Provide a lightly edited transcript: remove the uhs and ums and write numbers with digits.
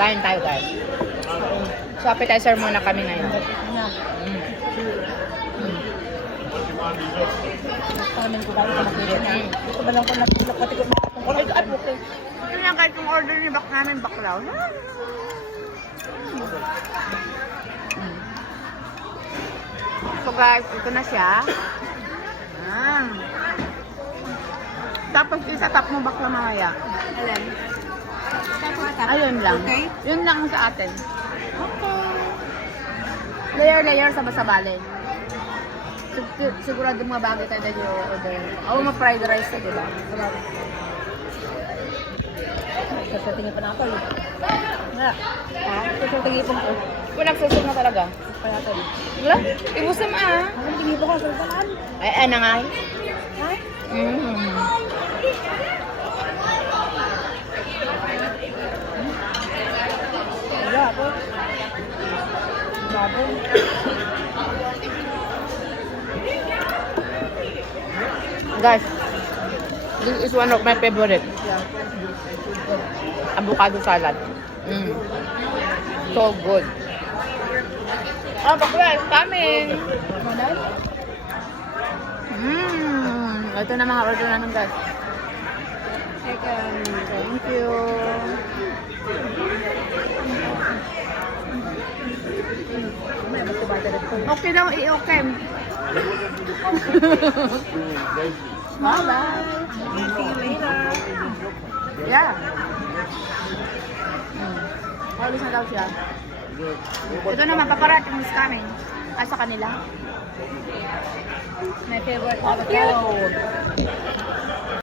Kain tayo guys. So appetizer muna kami ngayon. Kanin ko ba ito nakita niya? Ito ba lang ko nakita pati ko kung ito at okay. Ito na guys, yung order ni Bak namin, baklaw. So guys, ito na siya. Tapos isa-tap mo bakla mamaya. Alin? Ayun lang. Okay. Yun lang sa atin. Layer-layer sa basabalin. Sigurado mga bagay tayo na yung order. Oo, ma-fried rice na, diba? Sasatingin pa na ako. Wala. Ha? Sasatingin pa ako. Kung nagsusog na talaga. Kaya ito. Wala. Ibusam ah. Ang tingin pa ko sa salaan. Ay, na nga. Ha? Wala ako. Bravo. Guys, this is one of my favorite. Avocado salad. So good. Oh, bakla, it's coming. Ito na mga order namin guys. Thank you. Okay daw, okay. Bye-bye. See you later. Yeah. Alis na daw siya. Ito naman, paparating is coming. Sa kanila. My favorite avocado.